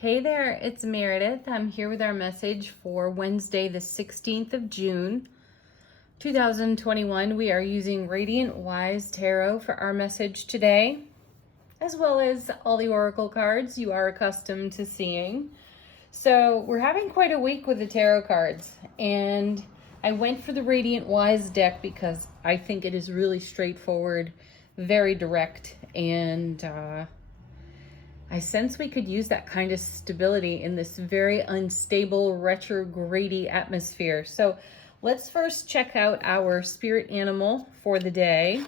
Hey there, it's Meredith. I'm here with our message for Wednesday, the 16th of June, 2021. We are using Radiant Wise Tarot for our message today, as well as all the oracle cards you are accustomed to seeing. So we're having quite a week with the tarot cards, and I went for the Radiant Wise deck because I think it is really straightforward, very direct, and I sense we could use that kind of stability in this very unstable, retrograde atmosphere. So let's first check out our spirit animal for the day.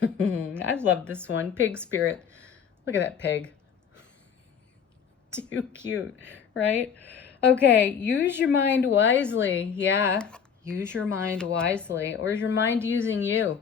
I love this one, pig spirit. Look at that pig. Too cute, right? Okay, use your mind wisely. Yeah, use your mind wisely. Or is your mind using you?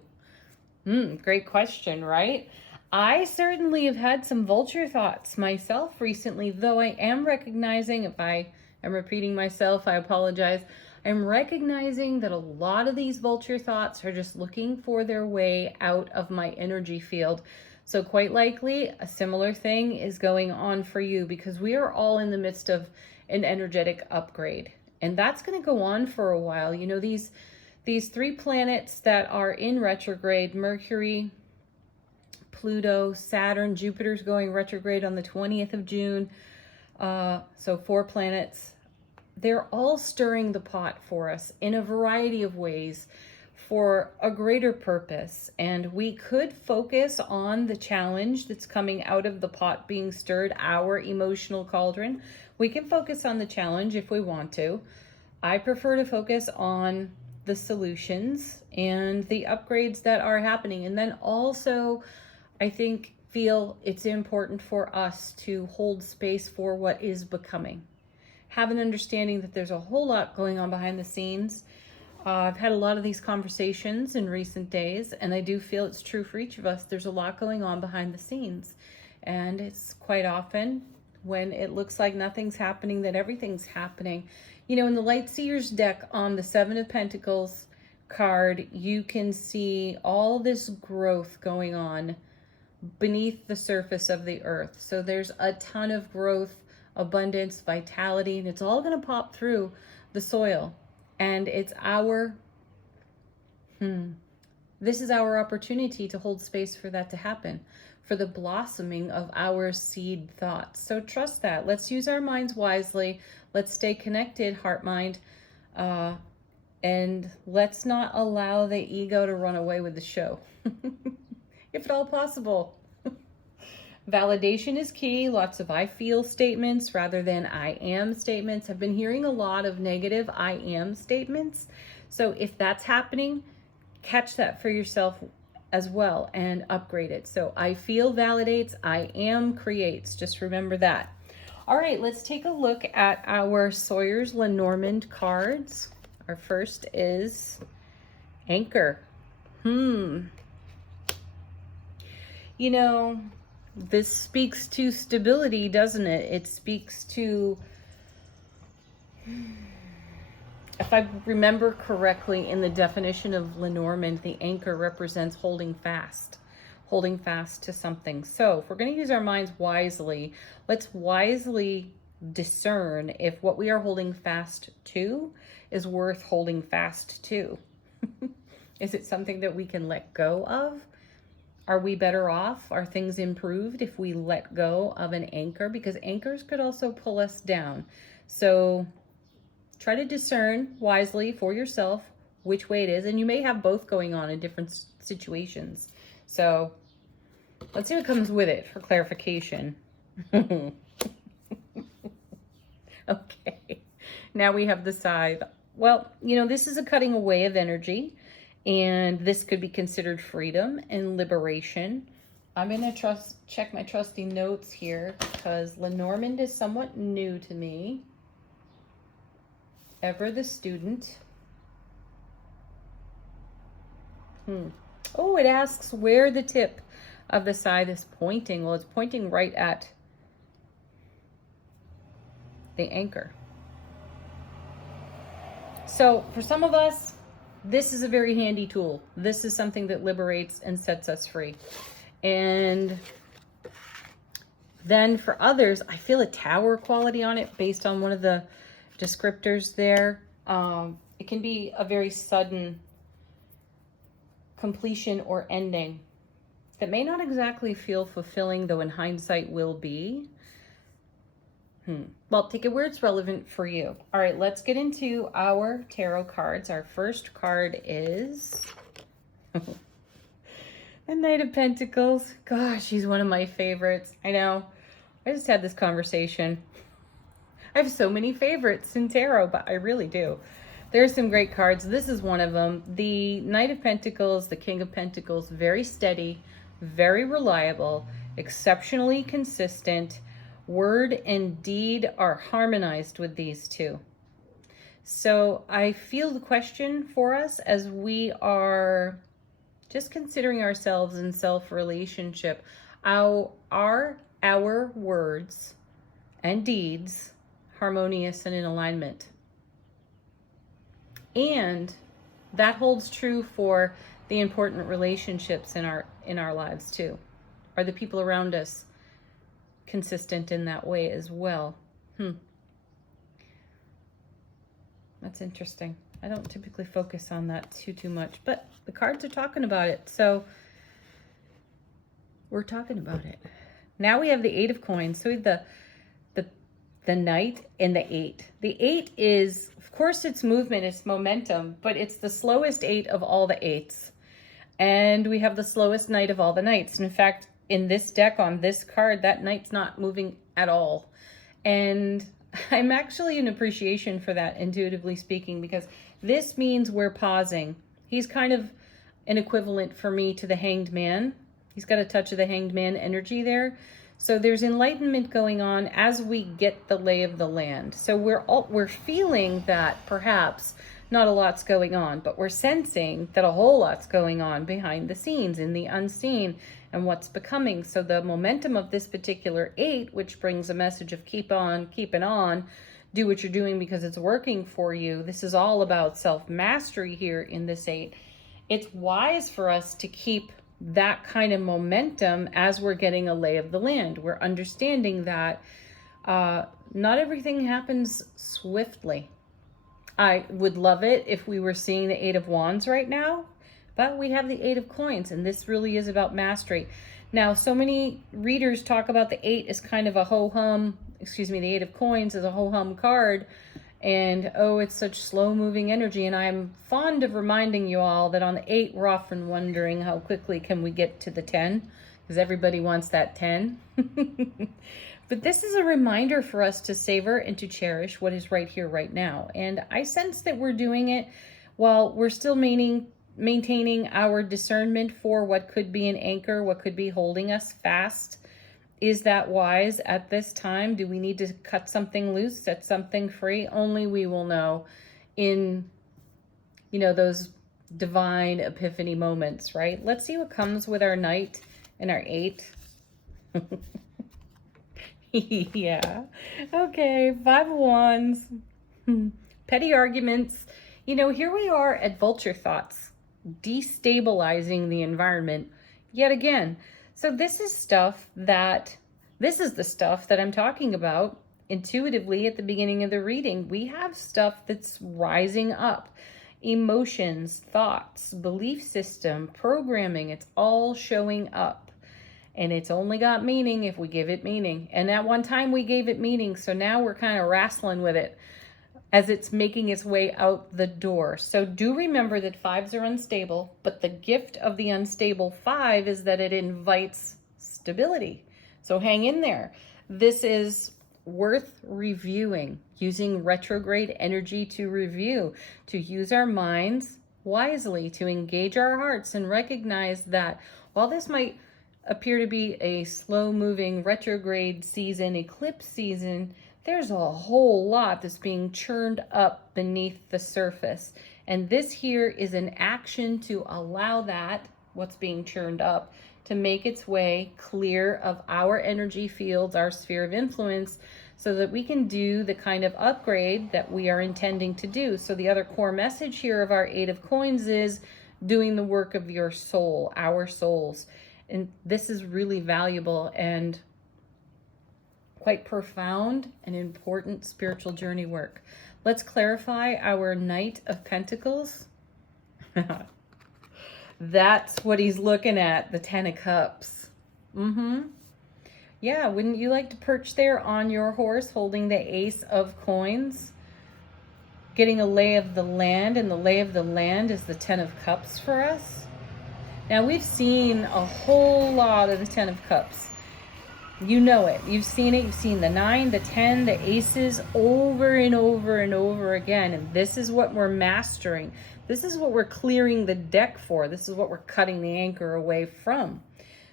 Great question, right? I certainly have had some vulture thoughts myself recently, though I am recognizing, if I am repeating myself, I apologize. I'm recognizing that a lot of these vulture thoughts are just looking for their way out of my energy field. So quite likely a similar thing is going on for you, because we are all in the midst of an energetic upgrade. And that's going to go on for a while. You know, these three planets that are in retrograde, Mercury, Pluto, Saturn, Jupiter's going retrograde on the 20th of June. So 4 planets. They're all stirring the pot for us in a variety of ways for a greater purpose. And we could focus on the challenge that's coming out of the pot being stirred, our emotional cauldron. We can focus on the challenge if we want to. I prefer to focus on the solutions and the upgrades that are happening. And then also, I feel it's important for us to hold space for what is becoming. Have an understanding that there's a whole lot going on behind the scenes. I've had a lot of these conversations in recent days, and I do feel it's true for each of us. There's a lot going on behind the scenes. And it's quite often when it looks like nothing's happening that everything's happening. You know, in the Light Seers deck on the 7 of Pentacles card, you can see all this growth going on beneath the surface of the earth. So there's a ton of growth, abundance, vitality, and it's all going to pop through the soil. And it's this is our opportunity to hold space for that to happen, for the blossoming of our seed thoughts. So trust that. Let's use our minds wisely. Let's stay connected, heart, mind, and let's not allow the ego to run away with the show. If at all possible. Validation is key. Lots of I feel statements rather than I am statements. I've been hearing a lot of negative I am statements. So if that's happening, catch that for yourself as well and upgrade it. So I feel validates, I am creates. Just remember that. All right, let's take a look at our Sawyer's Lenormand cards. Our first is Anchor. You know, this speaks to stability, doesn't it? It speaks to, if I remember correctly, in the definition of Lenormand, the anchor represents holding fast to something. So if we're going to use our minds wisely, let's wisely discern if what we are holding fast to is worth holding fast to. Is it something that we can let go of? Are we better off? Are things improved if we let go of an anchor? Because anchors could also pull us down. So try to discern wisely for yourself which way it is. And you may have both going on in different situations. So let's see what comes with it for clarification. Okay, now we have the scythe. Well, you know, this is a cutting away of energy. And this could be considered freedom and liberation. I'm going to check my trusty notes here because Lenormand is somewhat new to me. Ever the student. Oh, it asks where the tip of the scythe is pointing. Well, it's pointing right at the anchor. So for some of us, this is a very handy tool. This is something that liberates and sets us free. And Then for others, I feel a tower quality on it based on one of the descriptors there. It can be a very sudden completion or ending that may not exactly feel fulfilling, though in hindsight will be. Well, take it where it's relevant for you. All right, let's get into our tarot cards. Our first card is the Knight of Pentacles. Gosh, she's one of my favorites. I know. I just had this conversation. I have so many favorites in tarot, but I really do. There's some great cards. This is one of them. The Knight of Pentacles, the King of Pentacles, very steady, very reliable, exceptionally consistent. Word and deed are harmonized with these two. So I feel the question for us as we are just considering ourselves in self-relationship. Are our words and deeds harmonious and in alignment? And that holds true for the important relationships in our lives too. Are the people around us consistent in that way as well? That's interesting. I don't typically focus on that too much, but the cards are talking about it. So we're talking about it. Now we have the Eight of Coins. So we have the Knight and the Eight. The Eight is, of course, it's movement, it's momentum, but it's the slowest eight of all the eights. And we have the slowest Knight of all the Knights. And in fact, in this deck on this card, that Knight's not moving at all. And I'm actually in appreciation for that, intuitively speaking, because this means we're pausing. He's kind of an equivalent for me to the Hanged Man. He's got a touch of the Hanged Man energy there. So there's enlightenment going on as we get the lay of the land. So we're feeling that perhaps not a lot's going on, but we're sensing that a whole lot's going on behind the scenes, in the unseen, and what's becoming. So the momentum of this particular eight, which brings a message of keep on keeping on, do what you're doing because it's working for you. This is all about self-mastery here in this eight. It's wise for us to keep that kind of momentum as we're getting a lay of the land. We're understanding that not everything happens swiftly. I would love it if we were seeing the Eight of Wands right now, but we have the Eight of Coins, and this really is about mastery. Now, so many readers talk about the eight as kind of a ho-hum, the Eight of Coins as a ho-hum card, and oh, it's such slow-moving energy. And I'm fond of reminding you all that on the 8, we're often wondering how quickly can we get to the 10, because everybody wants that 10. But this is a reminder for us to savor and to cherish what is right here, right now. And I sense that we're doing it while we're still maintaining our discernment for what could be an anchor, what could be holding us fast. Is that wise at this time? Do we need to cut something loose, set something free? Only we will know in, those divine epiphany moments, right? Let's see what comes with our Knight and our 8. Yeah. Okay. 5 of Wands. Petty arguments. Here we are at vulture thoughts, destabilizing the environment yet again. So this is the stuff that I'm talking about intuitively at the beginning of the reading. We have stuff that's rising up. Emotions, thoughts, belief system, programming, it's all showing up. And it's only got meaning if we give it meaning. And at one time we gave it meaning, so now we're kind of wrestling with it as it's making its way out the door. So do remember that 5s are unstable, but the gift of the unstable 5 is that it invites stability. So hang in there. This is worth reviewing, using retrograde energy to review, to use our minds wisely, to engage our hearts and recognize that while this might appear to be a slow-moving retrograde season, eclipse season, there's a whole lot that's being churned up beneath the surface. And this here is an action to allow that, what's being churned up, to make its way clear of our energy fields, our sphere of influence, so that we can do the kind of upgrade that we are intending to do. So the other core message here of our 8 of Coins is doing the work of your soul, our souls. And this is really valuable, and quite profound and important spiritual journey work. Let's clarify our Knight of Pentacles. That's what he's looking at, the Ten of Cups. Yeah, wouldn't you like to perch there on your horse holding the Ace of Coins? Getting a lay of the land, and the lay of the land is the Ten of Cups for us. Now, we've seen a whole lot of the Ten of Cups. You know it. You've seen it. You've seen the 9, the 10, the aces over and over and over again. And this is what we're mastering. This is what we're clearing the deck for. This is what we're cutting the anchor away from,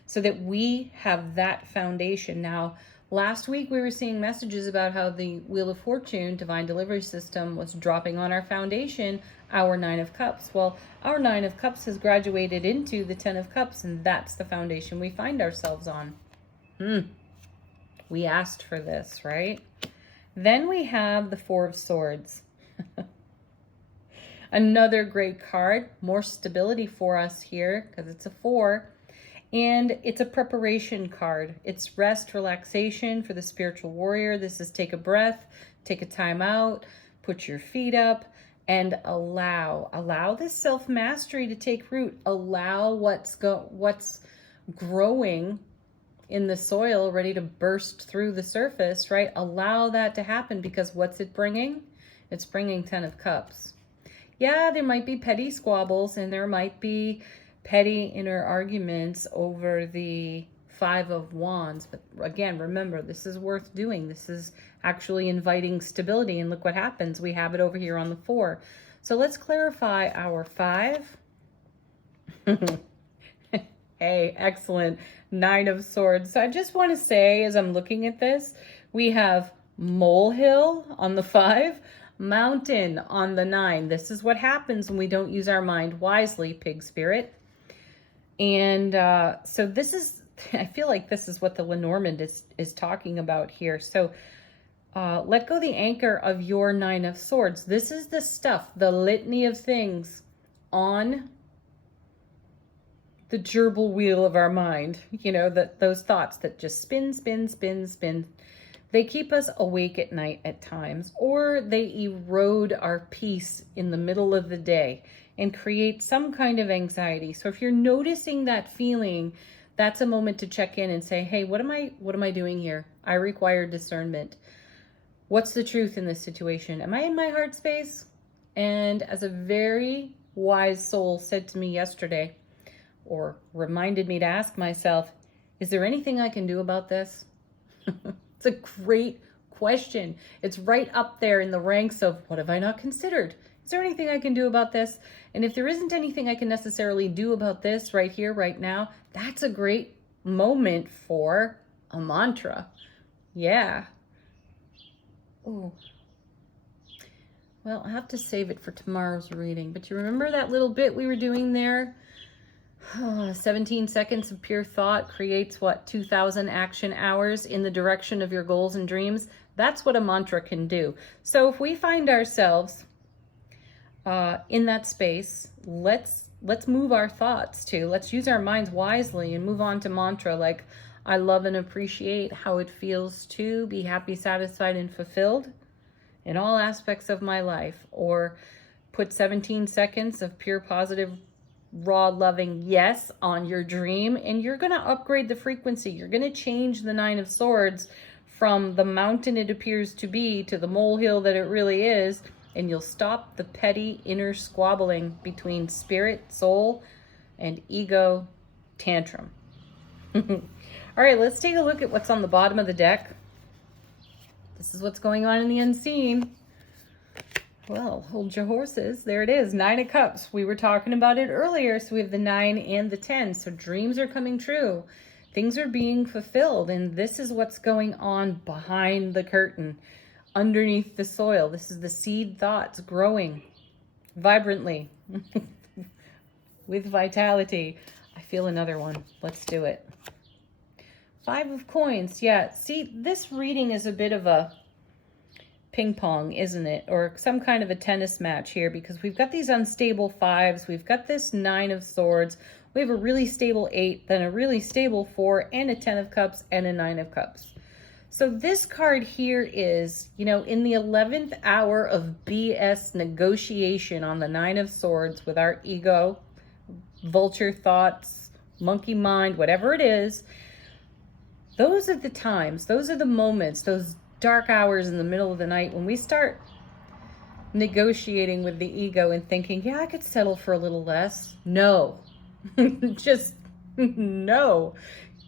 so that we have that foundation. Now, last week we were seeing messages about how the Wheel of Fortune, Divine Delivery System, was dropping on our foundation, our 9 of Cups. Well, our 9 of Cups has graduated into the 10 of Cups, and that's the foundation we find ourselves on. We asked for this, right? Then we have the 4 of Swords. Another great card, more stability for us here because it's a 4. And it's a preparation card. It's rest, relaxation for the spiritual warrior. This is take a breath, take a time out, put your feet up, and allow this self-mastery to take root. Allow what's growing in the soil, ready to burst through the surface, right? Allow that to happen, because what's it bringing? It's bringing 10 of Cups. Yeah, there might be petty squabbles, and there might be petty inner arguments over the 5 of Wands. But again, remember, this is worth doing. This is actually inviting stability. And look what happens. We have it over here on the 4. So let's clarify our 5. Hey, excellent. 9 of Swords. So I just want to say, as I'm looking at this, we have molehill on the 5, mountain on the 9. This is what happens when we don't use our mind wisely, pig spirit. And so this is, I feel like this is what the Lenormand is talking about here. So let go the anchor of your 9 of Swords. This is the stuff, the litany of things on the gerbil wheel of our mind. You know, those thoughts that just spin, spin, spin, spin. They keep us awake at night at times, or they erode our peace in the middle of the day and create some kind of anxiety. So if you're noticing that feeling, that's a moment to check in and say, hey, what am I doing here? I require discernment. What's the truth in this situation? Am I in my heart space? And as a very wise soul said to me yesterday, or reminded me to ask myself, is there anything I can do about this? It's a great question. It's right up there in the ranks of what have I not considered? Is there anything I can do about this? And if there isn't anything I can necessarily do about this right here, right now, that's a great moment for a mantra. Yeah. Oh. Well, I have to save it for tomorrow's reading. But you remember that little bit we were doing there? 17 seconds of pure thought creates what? 2,000 action hours in the direction of your goals and dreams. That's what a mantra can do. So if we find ourselves in that space, let's move our thoughts to, let's use our minds wisely and move on to mantra like, I love and appreciate how it feels to be happy, satisfied, and fulfilled in all aspects of my life. Or put 17 seconds of pure positive, raw, loving yes on your dream, and you're going to upgrade the frequency. You're going to change the 9 of Swords from the mountain it appears to be to the molehill that it really is, and you'll stop the petty inner squabbling between spirit, soul, and ego tantrum. All right, let's take a look at what's on the bottom of the deck. This is what's going on in the unseen. Well, hold your horses. There it is, 9 of Cups. We were talking about it earlier, so we have the 9 and the 10. So dreams are coming true. Things are being fulfilled, and this is what's going on behind the curtain, underneath the soil. This is the seed thoughts growing vibrantly with vitality. I feel another one. Let's do it. 5 of Coins. Yeah, see, this reading is a bit of a ping pong, isn't it? Or some kind of a tennis match here, because we've got these unstable 5s. We've got this 9 of Swords. We have a really stable 8, then a really stable 4, and a 10 of Cups, and a 9 of Cups. So this card here is, you know, in the 11th hour of BS negotiation on the Nine of Swords with our ego, vulture thoughts, monkey mind, whatever it is, those are the times, those are the moments, those dark hours in the middle of the night when we start negotiating with the ego and thinking, yeah, I could settle for a little less. No, just no.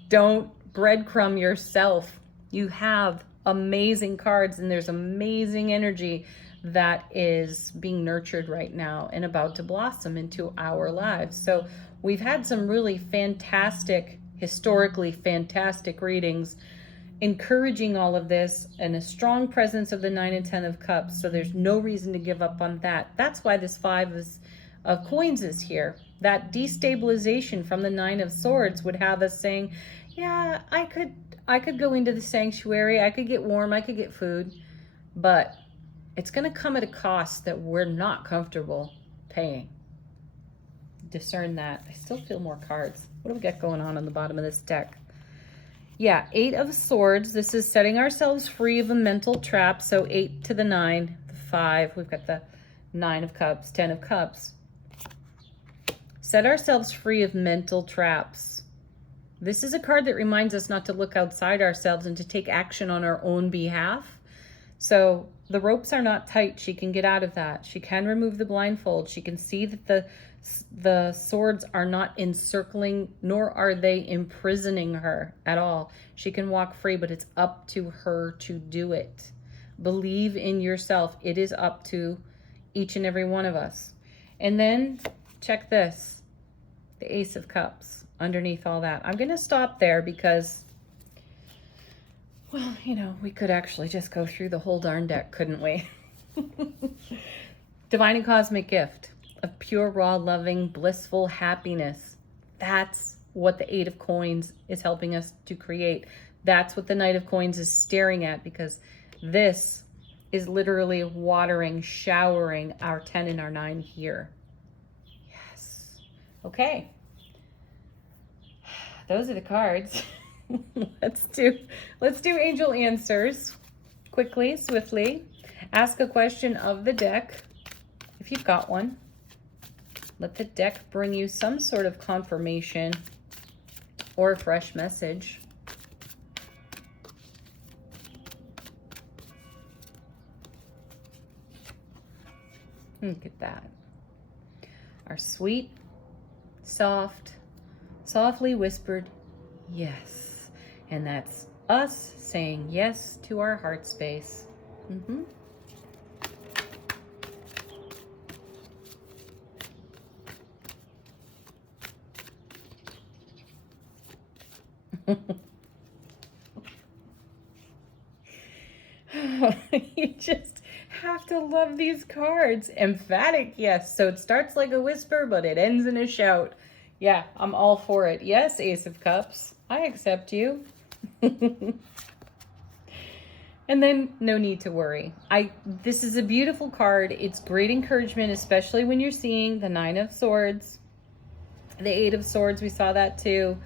Don't breadcrumb yourself. You have amazing cards and there's amazing energy that is being nurtured right now and about to blossom into our lives. So we've had some really fantastic, historically fantastic readings encouraging all of this and a strong presence of the 9 and 10 of Cups. So there's no reason to give up on that. That's why this 5 of Coins is here. That destabilization from the 9 of Swords would have us saying, yeah, I could go into the sanctuary, I could get warm, I could get food, but it's going to come at a cost that we're not comfortable paying. Discern that. I still feel more cards. What do we got going on the bottom of this deck? Yeah, 8 of Swords. This is setting ourselves free of a mental trap. So 8 to the 9, the 5. We've got the 9 of Cups, 10 of Cups. Set ourselves free of mental traps. This is a card that reminds us not to look outside ourselves and to take action on our own behalf. So the ropes are not tight. She can get out of that. She can remove the blindfold. She can see that the swords are not encircling, nor are they imprisoning her at all. She can walk free, but it's up to her to do it. Believe in yourself. It is up to each and every one of us. And then check this, the Ace of Cups underneath all that. I'm going to stop there because, well, you know, we could actually just go through the whole darn deck, couldn't we? Divine and cosmic gift of pure, raw, loving, blissful happiness. That's what the 8 of Coins is helping us to create. That's what the Knight of Coins is staring at, because this is literally watering, showering our 10 and our 9 here. Yes. Okay. Those are the cards. Let's do angel answers quickly, swiftly. Ask a question of the deck if you've got one. Let the deck bring you some sort of confirmation or a fresh message. Look at that. Our sweet, softly whispered yes. And that's us saying yes to our heart space. You just have to love these cards. Emphatic yes. So it starts like a whisper, but it ends in a shout. Yeah, I'm all for it. Yes, Ace of Cups. I accept you. And then no need to worry. This is a beautiful card. It's great encouragement, especially when you're seeing the 9 of Swords, the 8 of Swords. We saw that too.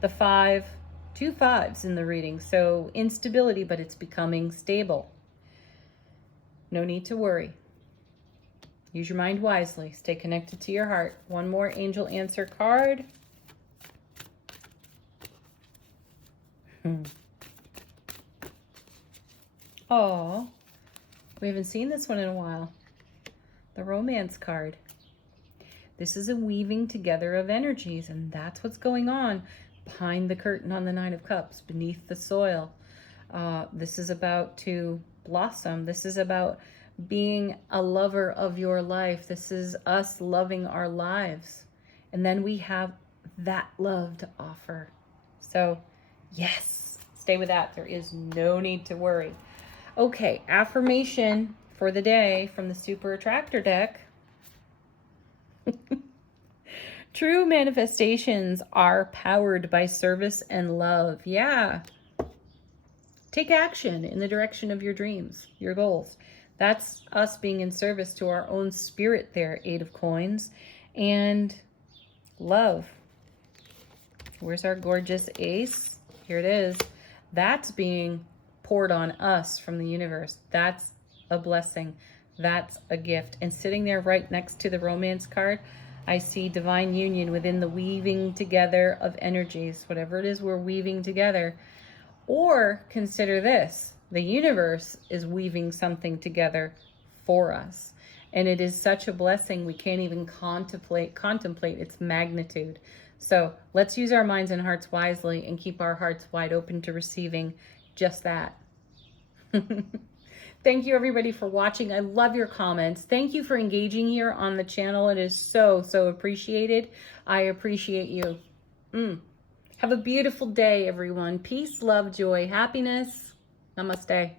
The 5, 2 5s in the reading. So instability, but it's becoming stable. No need to worry. Use your mind wisely. Stay connected to your heart. One more angel answer card. Oh, we haven't seen this one in a while. The Romance card. This is a weaving together of energies, and that's what's going on behind the curtain on the 9 of Cups, beneath the soil. This is about to blossom. This is about being a lover of your life. This is us loving our lives. And then we have that love to offer. So yes, stay with that. There is no need to worry. Okay, affirmation for the day from the Super Attractor deck. True manifestations are powered by service and love. Yeah. Take action in the direction of your dreams, your goals. That's us being in service to our own spirit there, 8 of Coins. And love. Where's our gorgeous ace? Here it is. That's being poured on us from the universe. That's a blessing. That's a gift. And sitting there right next to the romance card, I see divine union within the weaving together of energies, whatever it is we're weaving together. Or consider this, the universe is weaving something together for us. And it is such a blessing we can't even contemplate its magnitude. So let's use our minds and hearts wisely and keep our hearts wide open to receiving just that. Thank you everybody for watching. I love your comments. Thank you for engaging here on the channel. It is so, so appreciated. I appreciate you. Have a beautiful day, everyone. Peace, love, joy, happiness. Namaste.